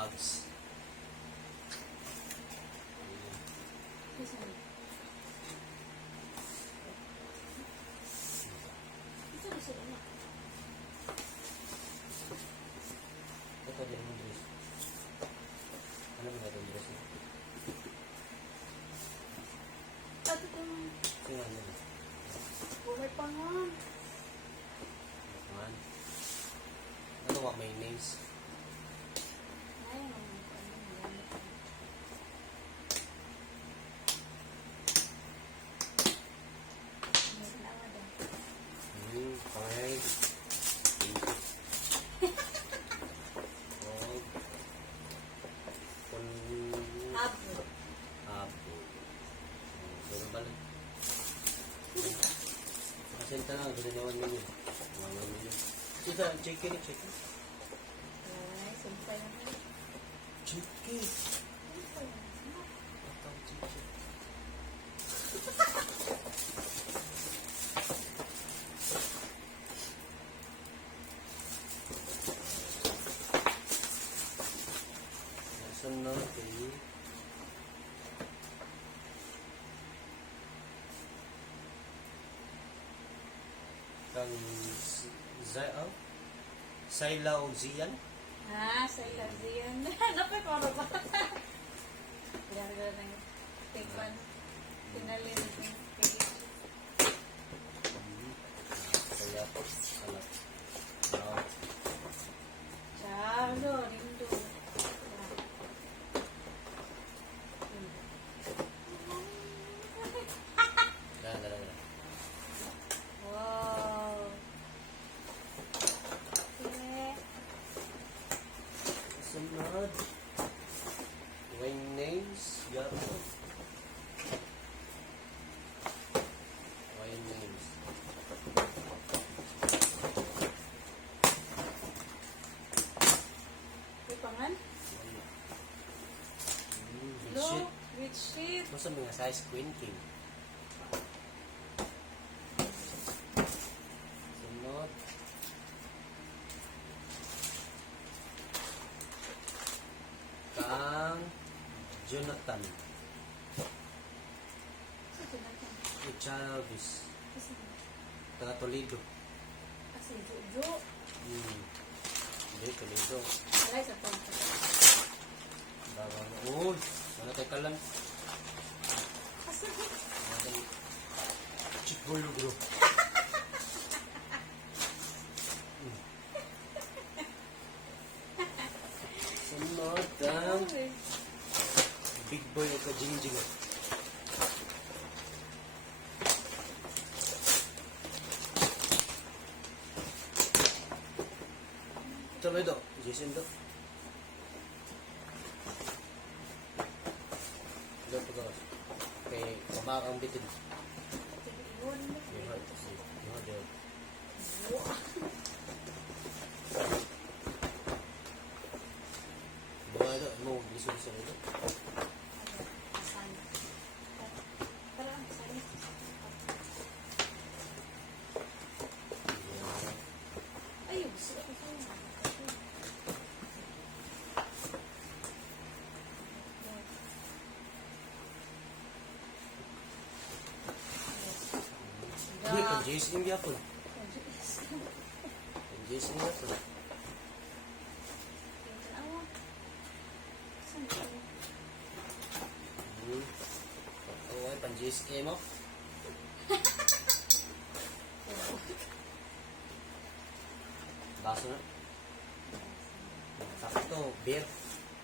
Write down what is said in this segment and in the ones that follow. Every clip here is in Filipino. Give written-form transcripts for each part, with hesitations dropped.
Mags. Ito din yung dress. Ano ba yung dress mo? At itong Sino ano ba? buhay pa nga. Man. Ano ba may names? Ay, mamay pa nga. Pangay. Oh. Kun... Habo. Habo. Ano ba lang? Kasenta na, gusto niya 1 million. 1 million. Ito, check it. Ay, sumpay naman. Check it. Sumpay naman. Atang check it. Sunod kay kang Sailaw Zian. Ah, sa ilazian. Napay ko ba? Gagawin ng tikwan. Pinalin ng page. Kaya alat. Chalo, lindo. Dala. Wow. Okay. Sunod. Wayne names. Yapo. Wayne names. Ipangan? Big No, shit. with shit. Masa mga size Queen King. Sunod. Kang Jonathan Sa tinatang. Chavez. Kasi, Taga Toledo. kasi Jojo. Hindi, Toledo. Alay sa tong. Bawang na. Uy! Sana tayo kalan. Kasi, Chikbolo bro. Sunod kang Big Boy o ka-jingjing. Tuloy do. Jason do. Do pa ko. Kay kumakang bitin. yun. Yung do. Buhay do. Mo, lisod sa ito. Asan? Parang asan? Ay, gusto ko sa'yo. Hindi, pang Jason yung yapon. Pang Jason yung yapon. Okay, pang Jason kayo mo. Baso na. Sakto, beer.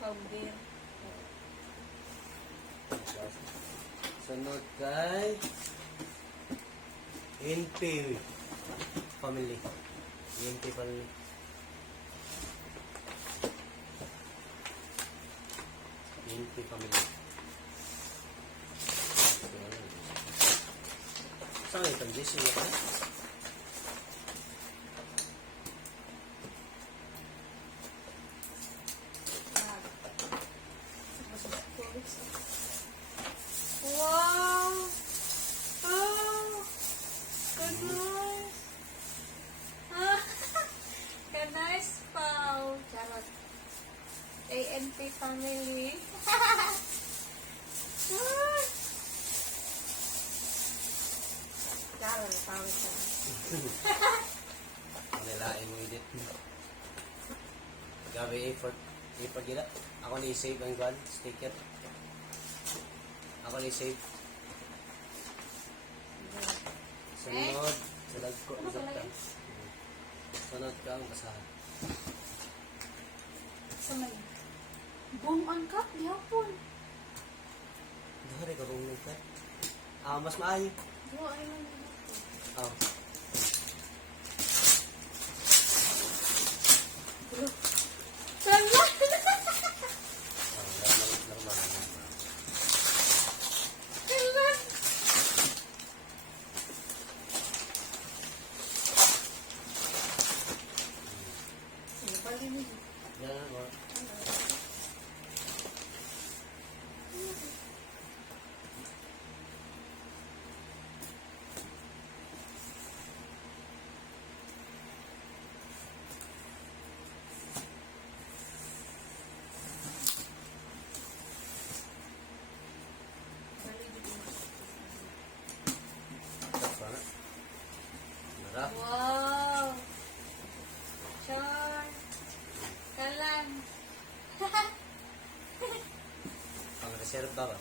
Pag-beer. Sunod kay NP family. NP family. NP family. Saan yung pang-Jason niya pa? Wow! Oh! Good nice! Ah! Good nice, Pao! Charot. ANP family. Kala, tawag ka. Manilain mo edit. Gabi effort. Effort gila. Ako ni save ang gun. Sticker. Ako ni save. Sunod. Sunod ko. Ano pala yun? Sunod ka ang kasahan. Samay. Boom angkat, dihapon. Dari ka kung nagkat. Mas maayo. Yo, ay man dihapon. Oh. Sama! Normal. Kailan? Sige, balik mo. Yan mo. Sana. Narap. Wow! Char! Kalan! Pang reserve ba ba?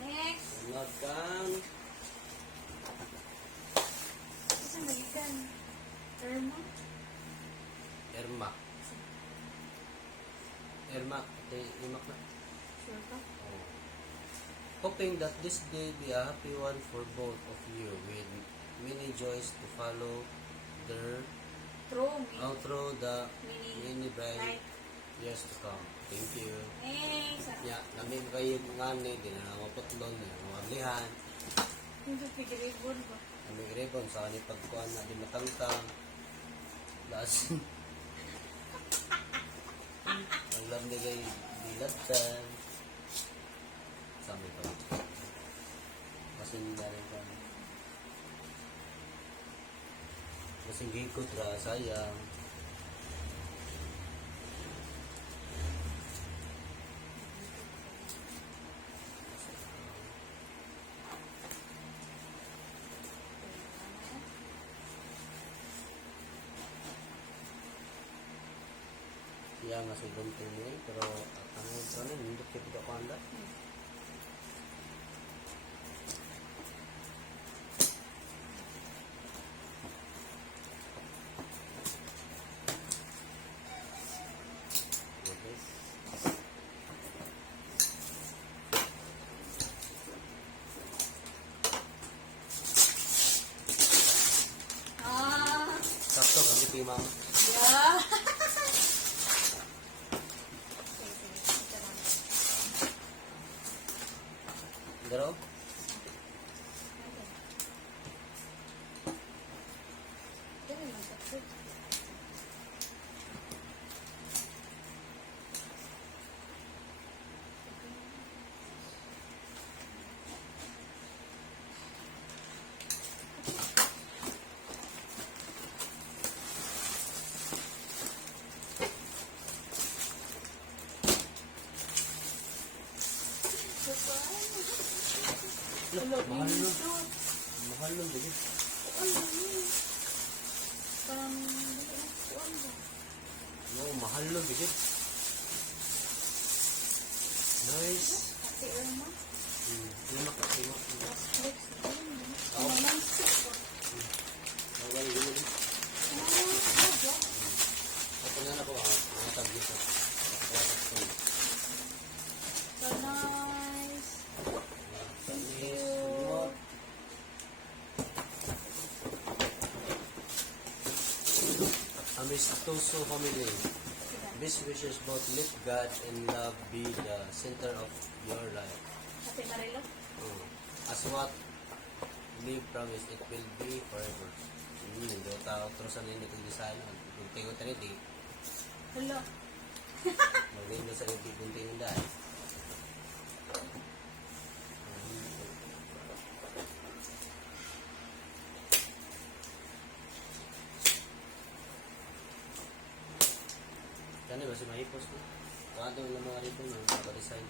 Next! Sunod kang Isa magikan. Irma? Ermac. Ermac. Imak na. Sure ka? Oh. Hoping that this day be a happy one for both of you with many joys to follow their Throw me. through the Mini. many bright Light. years to come. Thank you. Next! Ya, namin kayo nga ni, di na maputlon, di na mablihan. Hindi pigiribon ba? Kami ribon sa kanil pagkuhan na di matangtang. Das. Ang love ni kay bilatan. Sabi ko. Masin na rin kami. Masing gikot ra, sayang. Iya masih belum tinggi, pero ang ito na, hindi ko tidak kanda. Ah! Sakto kami timang. Yeah! Okay, sige. Ito lang. Daro? Okay. Dali lang sa food. Look, mahal nun. Mahal nun, baby. Parang hindi na kuwan ba? No, mahal nun, baby. Nice. Ate Irma? Timak ka, timak. Last flex na yun. Oo. Naman sick ko. Ang galing yun, baby. Ano? Ito na po, mga tagis na. So nice. Tanis. Amistoso family. Best wishes both let God and love be the center of your life. Ate Marilo? As what we promise, it will be forever. Hindi ko tao trusan na hindi kong design. Kung tingin ko di, Hello. maganda sa ibig kung tingin dahil. Ano ba si Mahipos ko? Kado ng mga rito ng nakadesign.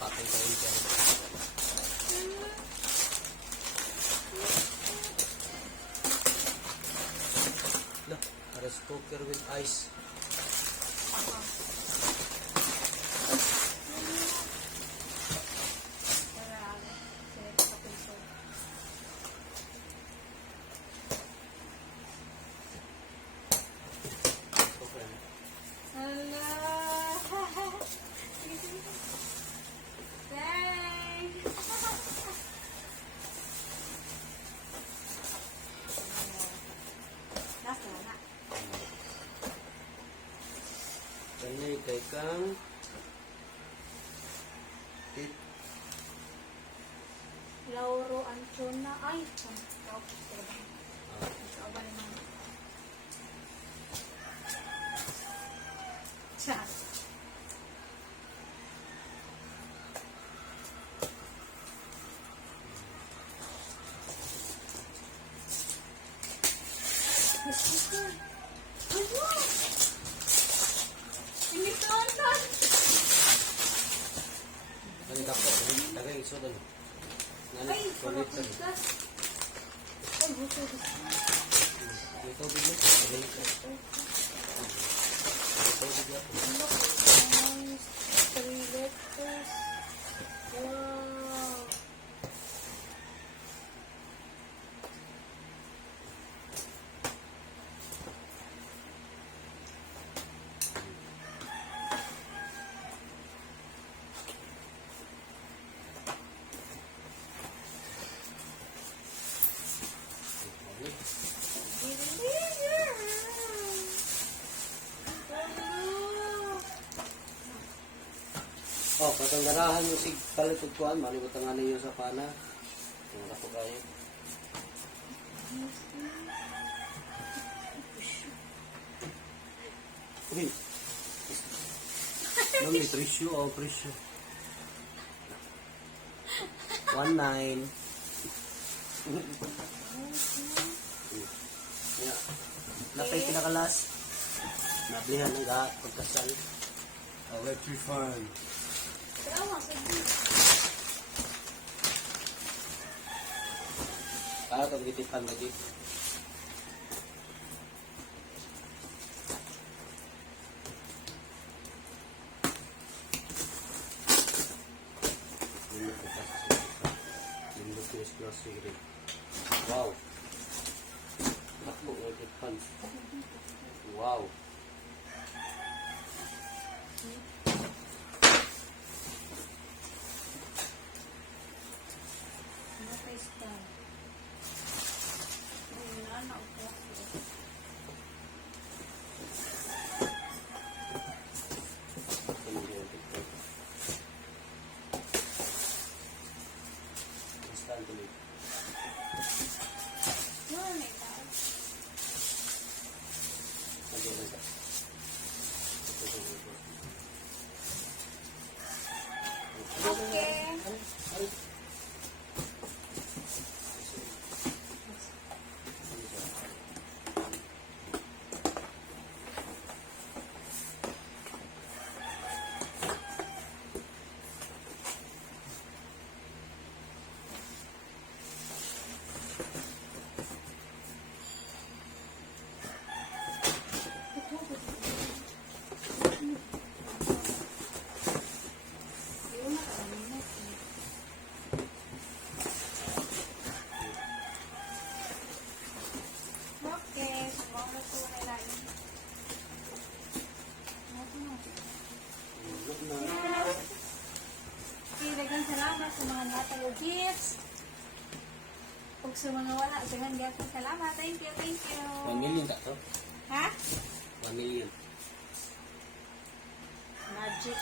Patay ka rin siya. Look, rice cooker with ice. Okay. Kanya kay kang Lauro Anchona. Ay, ikaw ba naman? Chat. Ini tonton. Kani dako, dagay iso dali. Nani Ay, kulit sarap dali. ka. Ay, gusto. Ito bigla, dagay ka. Ito bigla. Look, nice. 3 letters. Wow. Oh, patanggarahan mo si Kalitugpuan, malibot ang anay sa pana. Yung ako kayo. Uy! Mami, presyo o presyo. 1.9. Yeah. Napay kinakalas. Nablihan ng pagkasal. Electrify. Tama, sige. Para ito gitipan lagi. Wow. Ako, gitipan. Wow. Napesta. Ay, anak ko. Ano, may tao? Okay. Okay, semua itu lain. Daghang salamat sa mga natay o gifts. Ug sa mga wala, daghang gatong salamat. Thank you, thank you. 1 million ta to? Ha? 1 million. Magic.